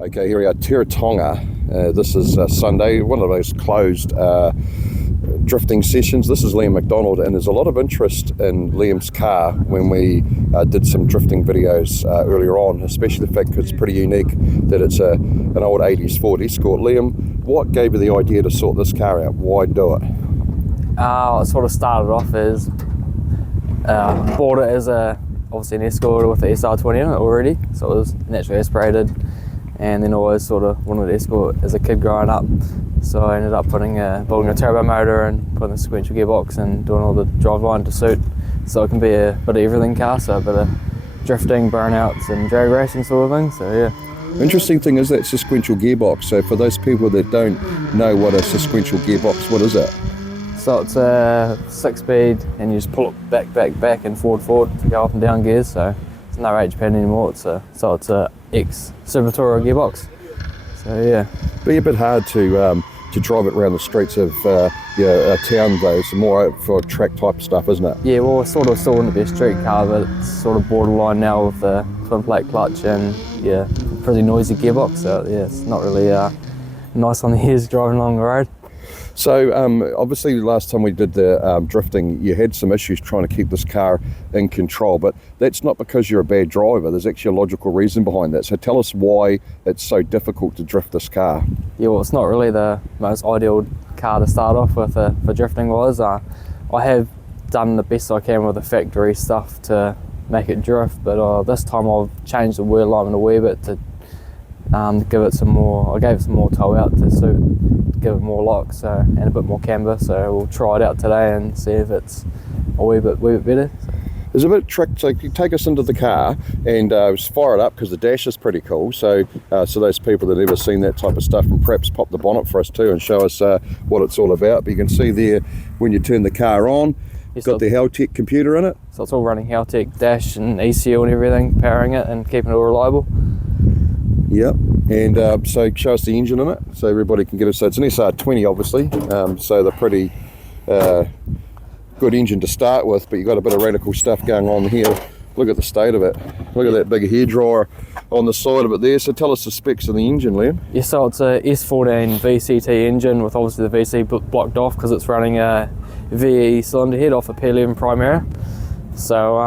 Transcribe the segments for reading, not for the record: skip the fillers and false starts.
Okay, here we are, Teretonga. This is Sunday, one of those closed drifting sessions. This is Liam McDonald, and there's a lot of interest in Liam's car when we did some drifting videos earlier on, especially the fact that it's pretty unique that it's an old 80s Ford Escort. Liam, what gave you the idea to sort this car out? Why do it? It sort of started off as bought it as obviously an Escort with the SR20 in it already, so it was naturally aspirated, and then always sort of wanted an Escort as a kid growing up. So I ended up building a turbo motor and putting a sequential gearbox and doing all the driveline to suit, so it can be a bit of everything car, so a bit of drifting, burnouts and drag racing sort of thing, so yeah. Interesting thing is that sequential gearbox. So for those people that don't know what a sequential gearbox, what is it? So it's a 6-speed and you just pull it back and forward to go up and down gears, so it's no HP anymore. It's a ex-Super Tourer gearbox. So yeah. Be a bit hard to drive it around the streets of a town though. It's more for track type stuff, isn't it? Yeah, well, it's sort of still wouldn't be a street car, but it's sort of borderline now with the twin plate clutch and yeah, pretty noisy gearbox. So yeah, it's not really nice on the ears driving along the road. So obviously last time we did the drifting, you had some issues trying to keep this car in control, but that's not because you're a bad driver. There's actually a logical reason behind that. So tell us why it's so difficult to drift this car. Yeah, well, it's not really the most ideal car to start off with for drifting wise. I have done the best I can with the factory stuff to make it drift, but this time I've changed the wheel alignment a wee bit to give it some more. I gave it some more toe out to suit, give it more lock, so, and a bit more camber, so we'll try it out today and see if it's a wee bit better. So. There's a bit of trick, so you take us into the car and just fire it up because the dash is pretty cool, so those people that have ever seen that type of stuff, and perhaps pop the bonnet for us too and show us what it's all about. But you can see there when you turn the car on, it's got the Haltech computer in it. So it's all running Haltech dash and ECU and everything, powering it and keeping it all reliable. Yep, and so show us the engine in it so everybody can get it. So it's an SR20 obviously, so they're pretty good engine to start with, but you've got a bit of radical stuff going on here. Look at the state of it. Look at that big hairdryer on the side of it there. So tell us the specs of the engine, Liam. Yeah, so it's a S14 VCT engine with obviously the VC blocked off because it's running a VE cylinder head off a P11 Primera. So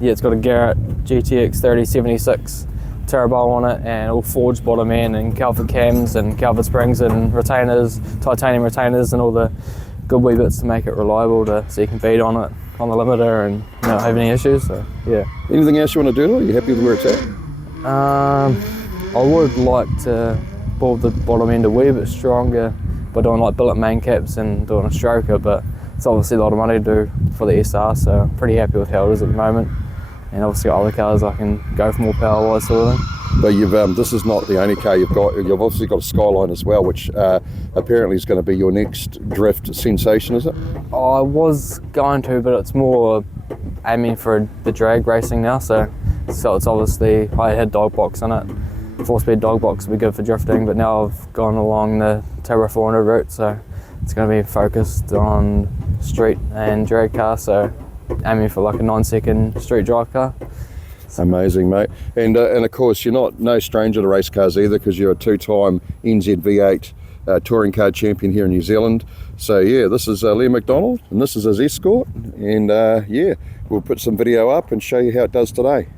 yeah, it's got a Garrett GTX 3076 turbo on it and all forged bottom end and Calvert cams and Calvert springs and retainers, titanium retainers and all the good wee bits to make it reliable so you can beat on it on the limiter and not have any issues. So yeah. Anything else you want to do? Are you happy with where it's at? I would like to build the bottom end a wee bit stronger by doing like billet main caps and doing a stroker, but it's obviously a lot of money to do for the SR, so I'm pretty happy with how it is at the moment. And obviously other cars I can go for more power wise sort of thing. But you've this is not the only car you've got. You've obviously got a Skyline as well, which apparently is going to be your next drift sensation, is it? I was going to, but it's more aiming for the drag racing now. So it's obviously, I had dog box in it. 4-speed dog box would be good for drifting, but now I've gone along the Turbo 400 route, so it's going to be focused on street and drag car. So aiming for like a 9-second street drive car. Amazing, mate. And of course you're no stranger to race cars either, because you're a 2-time NZ-V8 touring car champion here in New Zealand. So yeah, this is Liam McDonald and this is his Escort, and yeah, we'll put some video up and show you how it does today.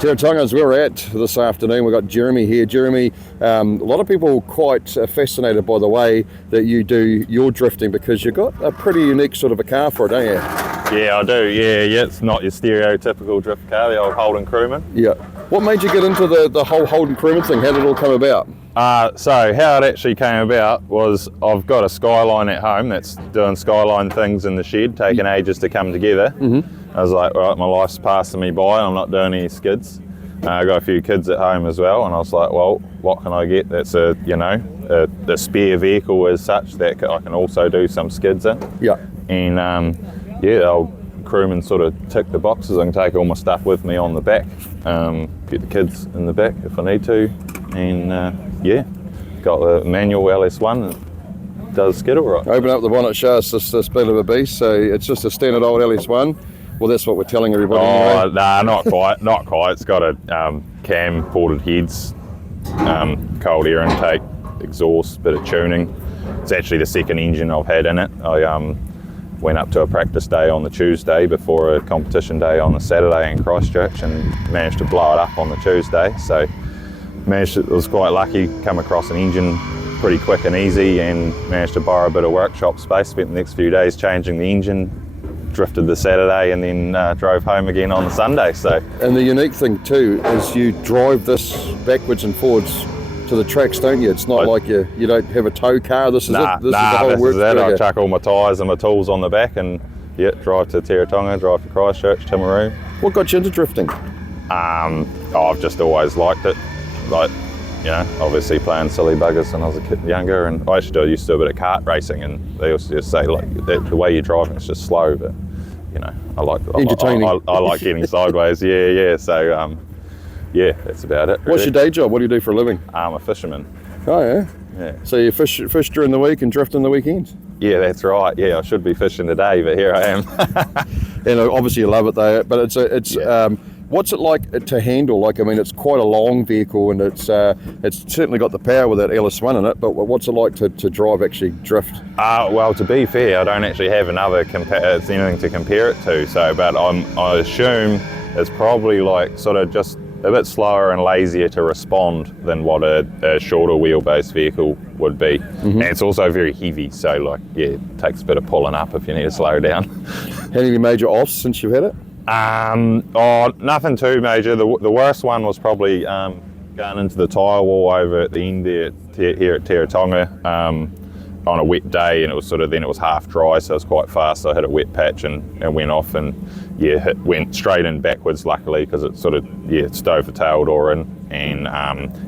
Teretonga is where we're at this afternoon. We've got Jeremy here. Jeremy, a lot of people quite fascinated by the way that you do your drifting, because you've got a pretty unique sort of a car for it, don't you? Yeah, I do. Yeah. It's not your stereotypical drift car, the old Holden Crewman. Yeah. What made you get into the whole Holden Crewman thing? How did it all come about? So how it actually came about was I've got a Skyline at home that's doing Skyline things in the shed, taking ages to come together. I was like, right, my life's passing me by, I'm not doing any skids. I got a few kids at home as well, and I was like, well, what can I get that's a spare vehicle as such that I can also do some skids in. Yeah. And the old Crewman sort of ticked the boxes. I can take all my stuff with me on the back, get the kids in the back if I need to, and got the manual LS1 and does skid all right. Open up the bonnet, show us this bit of a beast. So it's just a standard old LS1. Well, that's what we're telling everybody. Oh, anyway. nah, not quite, not quite. It's got a cam, ported heads, cold air intake, exhaust, bit of tuning. It's actually the second engine I've had in it. I went up to a practice day on the Tuesday before a competition day on the Saturday in Christchurch and managed to blow it up on the Tuesday. So was quite lucky, come across an engine pretty quick and easy, and managed to borrow a bit of workshop space. Spent the next few days changing the engine, drifted the Saturday, and then drove home again on the Sunday. So, and the unique thing too is you drive this backwards and forwards to the tracks, don't you? It's not like you don't have a tow car. This is it. This is the whole work. I chuck all my tyres and my tools on the back and drive to Teretonga, drive to Christchurch, Timaru. What got you into drifting? I've just always liked it. Like, obviously playing silly buggers when I was a kid younger, and I used to do a bit of kart racing, and they used to just say like the way you're driving is just slow, but I like entertaining. I like getting sideways. Yeah. So that's about it. Really. What's your day job? What do you do for a living? I'm a fisherman. Oh yeah. Yeah. So you fish during the week and drift on the weekends? Yeah, that's right. Yeah, I should be fishing today, but here I am. And obviously you love it though. But it's what's it like to handle? Like, I mean, it's quite a long vehicle, and it's certainly got the power with that LS1 in it. But what's it like to drive, actually drift? Well, to be fair, I don't actually have anything to compare it to. So, but I assume it's probably like sort of just a bit slower and lazier to respond than what a shorter wheelbase vehicle would be. And it's also very heavy, so it takes a bit of pulling up if you need to slow down. Had any major offs since you've had it? Nothing too major. The worst one was probably going into the tyre wall over at the end there here at Teretonga on a wet day, and it was then it was half dry, so it was quite fast. So I hit a wet patch and went off, and went straight in backwards, luckily, because it stove the tail door in, and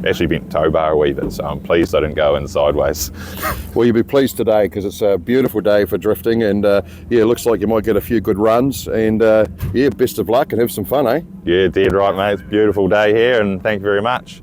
actually bent the tow bar a wee bit, so I'm pleased I didn't go in sideways. Well, you'll be pleased today because it's a beautiful day for drifting, and it looks like you might get a few good runs, and best of luck and have some fun, eh? Yeah, dead right, mate. It's a beautiful day here, and thank you very much.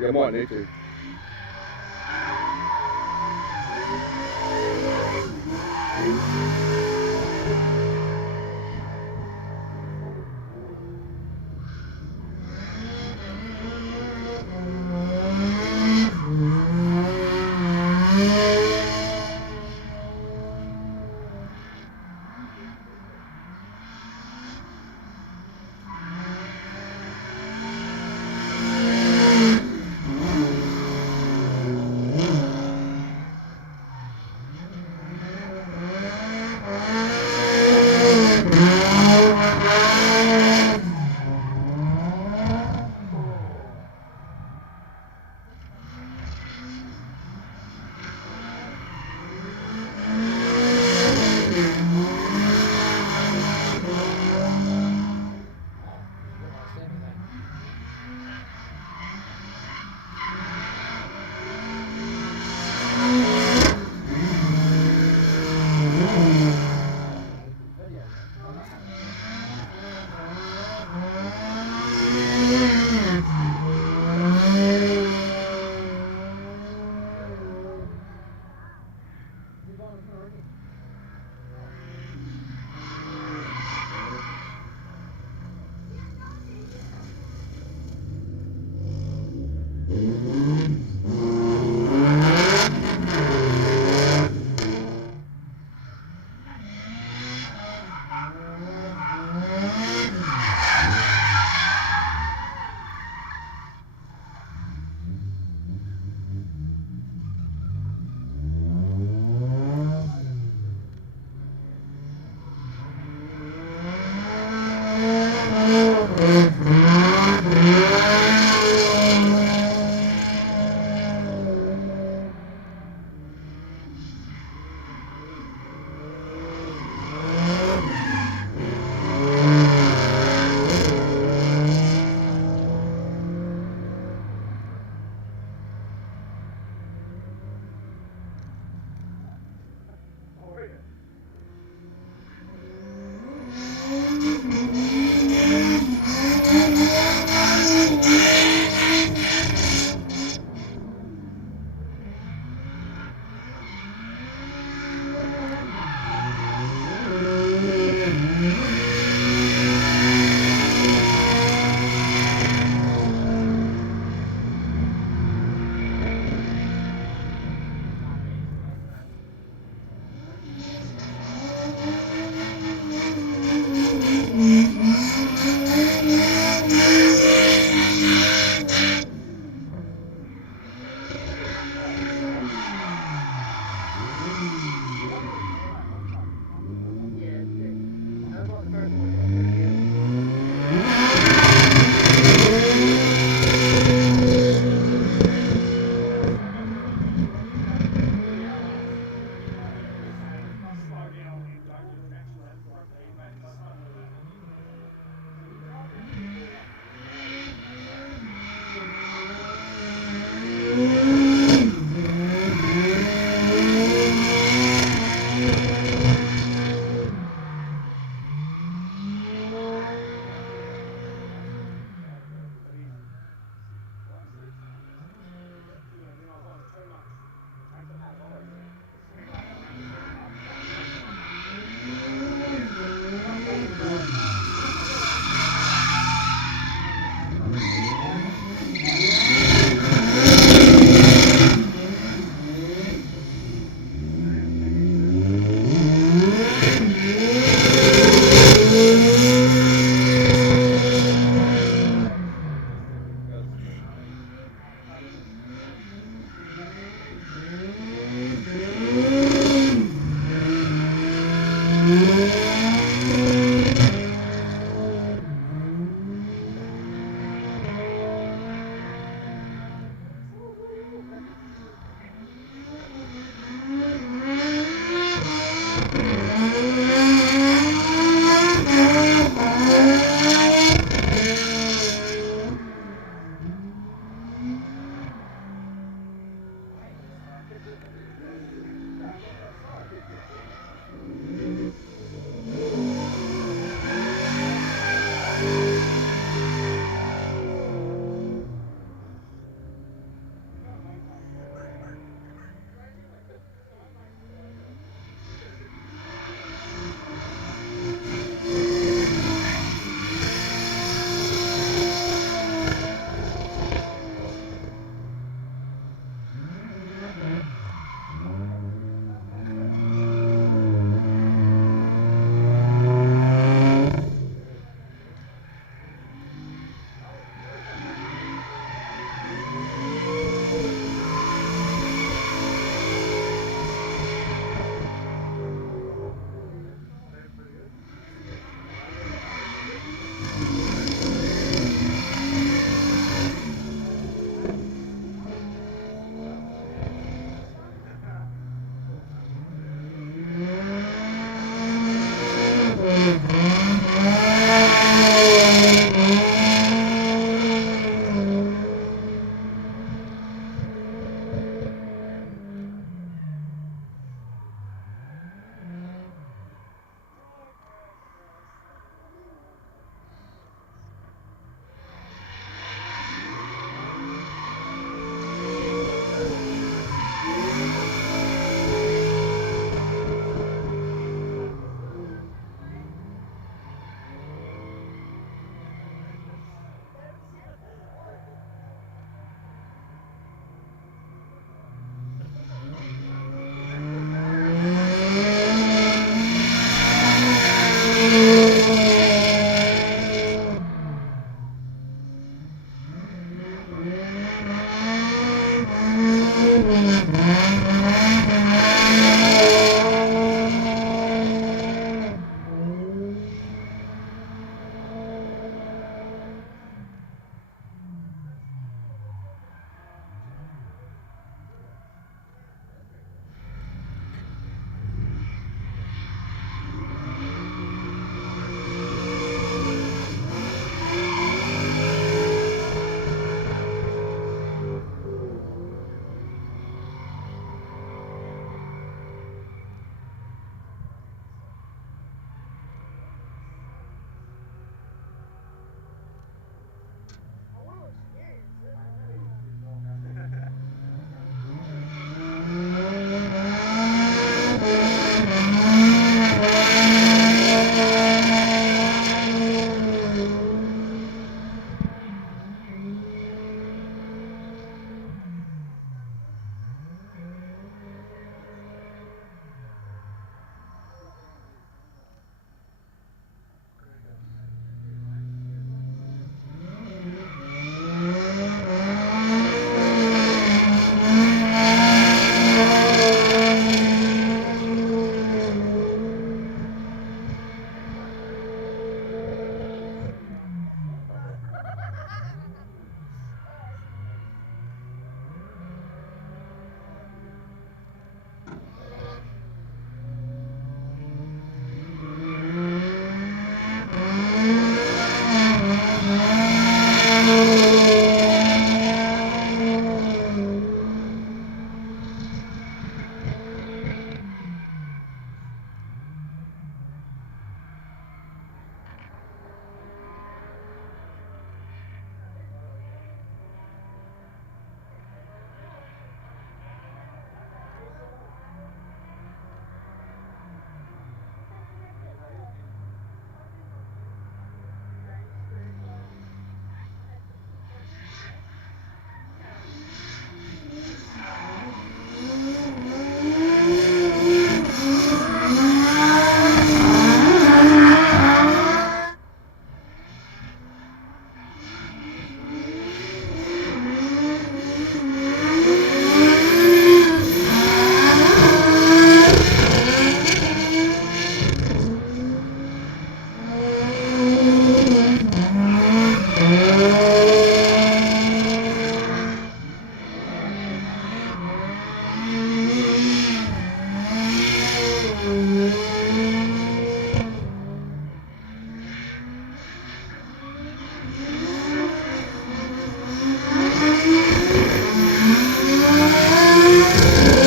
Yeah, I might need to.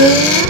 Mm-hmm.